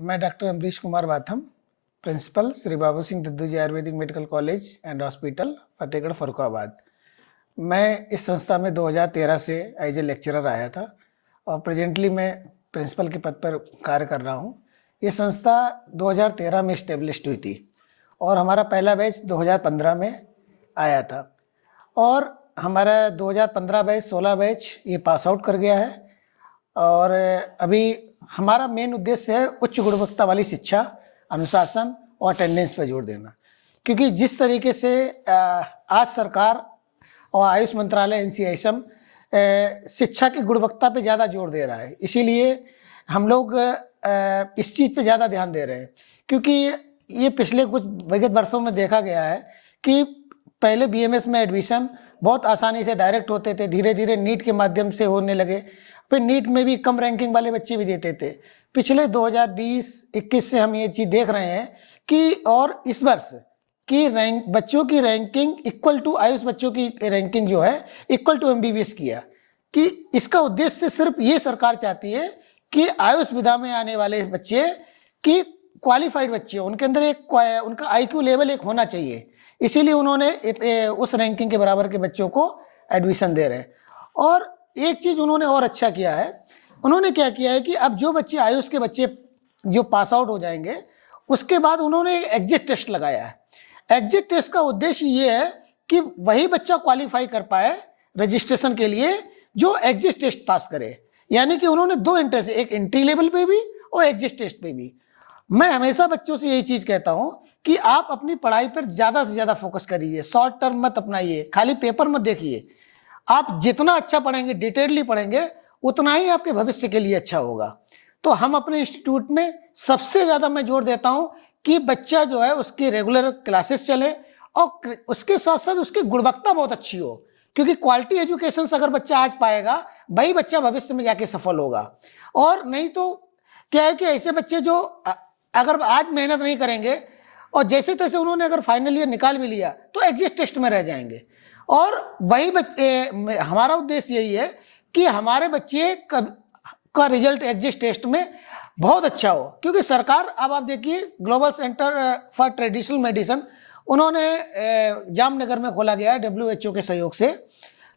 मैं doctor Amrish Kumar Batham, principal Shri Babu Singh Daddu ji ayurvedic medical college and hospital, Fatehgarh, Farrukhabad. मैं इस संस्था में 2013 से एज ए लेक्चरर आया था और प्रेजेंटली मैं प्रिंसिपल के पद पर कार्य कर रहा हूँ। ये संस्था 2013 में इस्टेब्लिश्ड हुई थी और हमारा पहला बैच 2015 में आया था और हमारा 2015 बैच 16 बैच ये पास आउट कर गया है। और अभी हमारा मेन उद्देश्य है उच्च गुणवत्ता वाली शिक्षा, अनुशासन और अटेंडेंस पर जोर देना, क्योंकि जिस तरीके से आज सरकार और आयुष मंत्रालय NCISM शिक्षा की गुणवत्ता पे ज़्यादा जोर दे रहा है, इसीलिए हम लोग इस चीज़ पे ज़्यादा ध्यान दे रहे हैं। क्योंकि ये पिछले कुछ विगत वर्षों में देखा गया है कि पहले BMS में एडमिशन बहुत आसानी से डायरेक्ट होते थे, धीरे धीरे नीट के माध्यम से होने लगे, फिर नीट में भी कम रैंकिंग वाले बच्चे भी देते थे। पिछले 2020-21 से हम ये चीज़ देख रहे हैं कि और इस वर्ष की बच्चों की रैंकिंग इक्वल टू आयुष बच्चों की रैंकिंग जो है इक्वल टू MBBS किया। कि इसका उद्देश्य सिर्फ ये सरकार चाहती है कि आयुष विधा में आने वाले बच्चे की क्वालिफाइड बच्चे, उनके अंदर एक उनका IQ लेवल एक होना चाहिए, इसीलिए उन्होंने उस रैंकिंग के बराबर के बच्चों को एडमिशन दे रहे हैं। और एक चीज़ उन्होंने और अच्छा किया है, उन्होंने क्या किया है कि अब जो बच्चे आयुष के बच्चे जो पास आउट हो जाएंगे उसके बाद उन्होंने एग्जिट टेस्ट लगाया है। एग्जिट टेस्ट का उद्देश्य ये है कि वही बच्चा क्वालिफाई कर पाए रजिस्ट्रेशन के लिए जो एग्जिट टेस्ट पास करे। यानी कि उन्होंने दो इंट्रेंस, एक एंट्री लेवल पे भी और एग्जिट टेस्ट पे भी। मैं हमेशा बच्चों से यही चीज़ कहता हूँ कि आप अपनी पढ़ाई पर ज़्यादा से ज़्यादा फोकस करिए, शॉर्ट टर्म मत अपनाइए, खाली पेपर मत देखिए। आप जितना अच्छा पढ़ेंगे, डिटेलली पढ़ेंगे, उतना ही आपके भविष्य के लिए अच्छा होगा। तो हम अपने इंस्टीट्यूट में सबसे ज़्यादा मैं जोर देता हूँ कि बच्चा जो है उसकी रेगुलर क्लासेस चले और उसके साथ साथ उसकी गुणवत्ता बहुत अच्छी हो, क्योंकि क्वालिटी एजुकेशन से अगर बच्चा आज पाएगा वही बच्चा भविष्य में जाके सफल होगा। और नहीं तो क्या है कि ऐसे बच्चे जो अगर आज मेहनत नहीं करेंगे और जैसे तैसे उन्होंने अगर फाइनल ईयर निकाल भी लिया तो एग्जिट टेस्ट में रह जाएंगे। और वही बच्चे, हमारा उद्देश्य यही है कि हमारे बच्चे का रिजल्ट एग्जिट टेस्ट में बहुत अच्छा हो, क्योंकि सरकार, अब आप देखिए global centre for traditional medicine उन्होंने जामनगर में खोला गया है WHO के सहयोग से।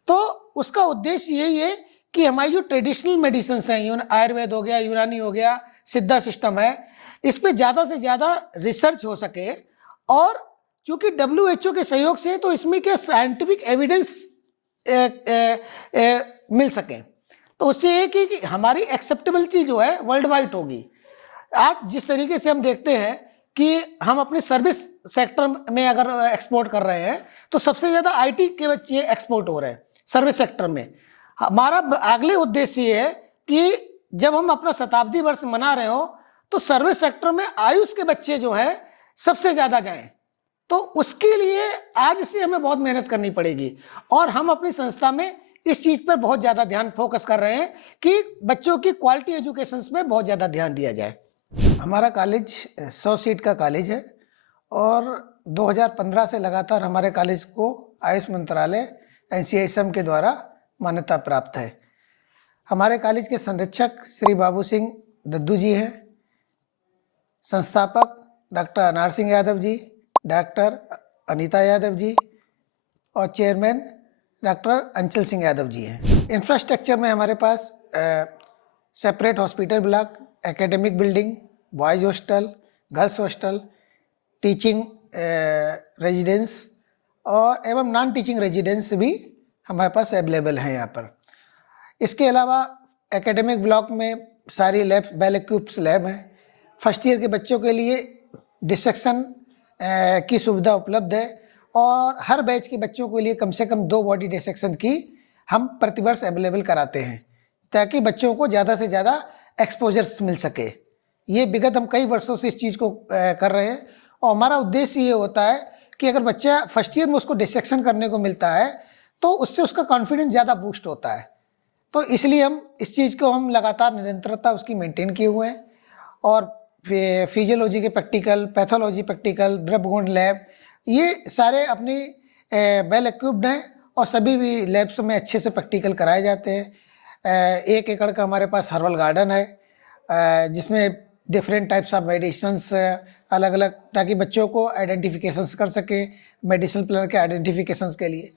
तो उसका उद्देश्य यही है कि हमारी जो ट्रेडिशनल मेडिसिन हैं, आयुर्वेद हो गया, यूनानी हो गया, सिद्धा सिस्टम है, इस पर ज़्यादा से ज़्यादा रिसर्च हो सके। और क्योंकि WHO के सहयोग से तो इसमें क्या साइंटिफिक एविडेंस मिल सके, तो उससे एक ही कि हमारी एक्सेप्टेबिलिटी जो है वर्ल्ड वाइड होगी। आज जिस तरीके से हम देखते हैं कि हम अपने सर्विस सेक्टर में अगर एक्सपोर्ट कर रहे हैं तो सबसे ज़्यादा IT के बच्चे एक्सपोर्ट हो रहे हैं सर्विस सेक्टर में। हमारा अगले उद्देश्य ये है कि जब हम अपना शताब्दी वर्ष मना रहे हो तो सर्विस सेक्टर में आयुष के बच्चे जो हैं सबसे ज़्यादा जाएं। तो उसके लिए आज से हमें बहुत मेहनत करनी पड़ेगी और हम अपनी संस्था में इस चीज़ पर बहुत ज़्यादा ध्यान फोकस कर रहे हैं कि बच्चों की क्वालिटी एजुकेशन में बहुत ज़्यादा ध्यान दिया जाए। हमारा कॉलेज 100 सीट का कॉलेज है और 2015 से लगातार हमारे कॉलेज को आयुष मंत्रालय NCISM के द्वारा मान्यता प्राप्त है। हमारे कॉलेज के संरक्षक श्री बाबू सिंह दद्दू जी हैं, संस्थापक डॉक्टर अनार सिंह यादव जी, डॉक्टर अनीता यादव जी और चेयरमैन डॉक्टर अंचल सिंह यादव जी हैं। इंफ्रास्ट्रक्चर में हमारे पास separate hospital block, academic building, boys hostel, girls hostel, teaching residence और एवं नॉन टीचिंग रेजिडेंस भी हमारे पास अवेलेबल हैं यहाँ पर। इसके अलावा एकेडमिक ब्लॉक में सारी लैब्स, वेल इक्विप्ड लैब हैं। फर्स्ट ईयर के बच्चों के लिए डिसेक्शन की सुविधा उपलब्ध है और हर बैच के बच्चों के लिए कम से कम 2 बॉडी डिसेक्शन की हम प्रतिवर्ष अवेलेबल कराते हैं, ताकि बच्चों को ज़्यादा से ज़्यादा एक्सपोजर्स मिल सके। ये विगत हम कई वर्षों से इस चीज़ को कर रहे हैं और हमारा उद्देश्य ये होता है कि अगर बच्चा फर्स्ट ईयर में उसको डिसेक्शन करने को मिलता है तो उससे उसका कॉन्फिडेंस ज़्यादा बूस्ट होता है। तो इसलिए हम इस चीज़ को हम लगातार निरंतरता उसकी मेंटेन किए हुए हैं। और फिजियोलॉजी के प्रैक्टिकल, पैथोलॉजी प्रैक्टिकल, द्रव्यगुण लैब, ये सारे अपनी वेल इक्विप्ड हैं और सभी भी लैब्स में अच्छे से प्रैक्टिकल कराए जाते हैं। 1 एकड़ का हमारे पास हर्बल गार्डन है जिसमें डिफरेंट टाइप्स ऑफ मेडिसिन्स अलग अलग, ताकि बच्चों को आइडेंटिफिकेशंस कर सके मेडिसिन प्लान के आइडेंटिफिकेशंस के लिए।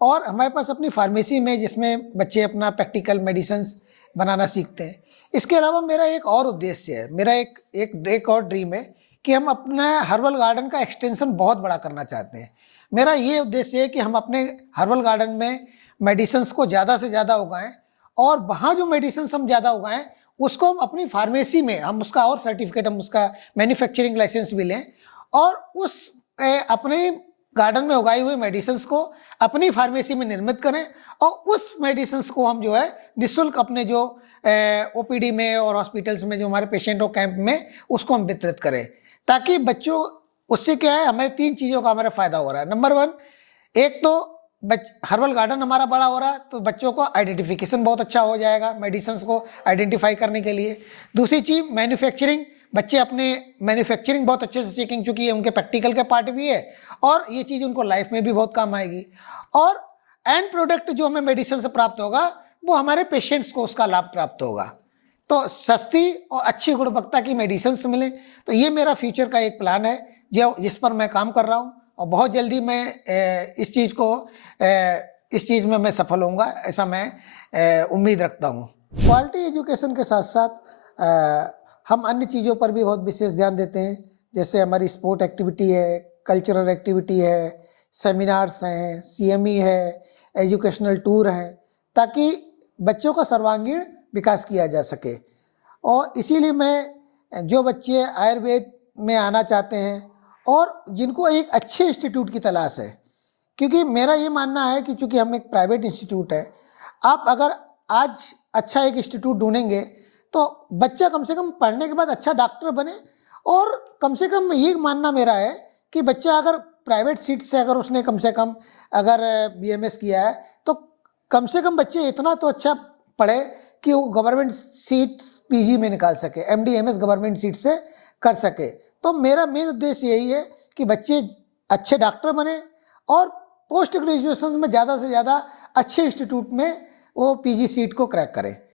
और हमारे पास अपनी फार्मेसी में, जिसमें बच्चे अपना प्रैक्टिकल मेडिसिन्स बनाना सीखते हैं। इसके अलावा मेरा एक और उद्देश्य है, मेरा एक और ड्रीम है कि हम अपना हर्बल गार्डन का एक्सटेंशन बहुत बड़ा करना चाहते हैं। मेरा ये उद्देश्य है कि हम अपने हर्बल गार्डन में मेडिसिन्स को ज़्यादा से ज़्यादा उगाएं, और वहाँ जो मेडिसिन्स हम ज़्यादा उगाएं उसको हम अपनी फार्मेसी में, हम उसका और सर्टिफिकेट, हम उसका मैन्युफैक्चरिंग लाइसेंस भी लें, और उस अपने गार्डन में उगाई हुई मेडिसिन्स को अपनी फार्मेसी में निर्मित करें, और उस मेडिसिन्स को हम जो है निःशुल्क अपने जो ओपीडी में और हॉस्पिटल्स में जो हमारे पेशेंट हो कैंप में, उसको हम वितरित करें, ताकि बच्चों, उससे क्या है, हमें 3 चीज़ों का हमारा फ़ायदा हो रहा है। नंबर 1, एक तो हर्बल गार्डन हमारा बड़ा हो रहा है, तो बच्चों को आइडेंटिफिकेशन बहुत अच्छा हो जाएगा मेडिसिन्स को आइडेंटिफाई करने के लिए। दूसरी चीज़ मैन्युफैक्चरिंग, बच्चे अपने मैन्युफैक्चरिंग बहुत अच्छे से सीखेंगे, क्योंकि ये उनके प्रैक्टिकल के पार्ट भी है, और ये चीज़ उनको लाइफ में भी बहुत काम आएगी। और एंड प्रोडक्ट जो हमें मेडिसिन से प्राप्त होगा, वो हमारे पेशेंट्स को उसका लाभ प्राप्त होगा। तो सस्ती और अच्छी गुणवत्ता की मेडिसिन मिले, तो ये मेरा फ्यूचर का एक प्लान है जिस पर मैं काम कर रहा हूँ, और बहुत जल्दी मैं इस चीज़ में मैं सफल होऊंगा, ऐसा मैं उम्मीद रखता हूँ। क्वालिटी एजुकेशन के साथ साथ हम अन्य चीज़ों पर भी बहुत विशेष ध्यान देते हैं, जैसे हमारी स्पोर्ट एक्टिविटी है, कल्चरल एक्टिविटी है, सेमिनार्स हैं, सीएमई है, एजुकेशनल टूर हैं, ताकि बच्चों का सर्वांगीण विकास किया जा सके। और इसीलिए मैं, जो बच्चे आयुर्वेद में आना चाहते हैं और जिनको एक अच्छे इंस्टीट्यूट की तलाश है, क्योंकि मेरा ये मानना है कि चूँकि हम एक प्राइवेट इंस्टीट्यूट है, आप अगर आज अच्छा एक इंस्टीट्यूट ढूंढेंगे तो बच्चा कम से कम पढ़ने के बाद अच्छा डॉक्टर बने। और कम से कम ये मानना मेरा है कि बच्चा अगर प्राइवेट सीट से, अगर उसने कम से कम अगर बीएमएस किया है, तो कम से कम बच्चे इतना तो अच्छा पढ़े कि वो गवर्नमेंट सीट पीजी में निकाल सके, एमडी एमएस गवर्नमेंट सीट से कर सके। तो मेरा मेन उद्देश्य यही है कि बच्चे अच्छे डॉक्टर बने, और पोस्ट ग्रेजुएशन में ज़्यादा से ज़्यादा अच्छे इंस्टीट्यूट में वो पीजी सीट को क्रैक करें।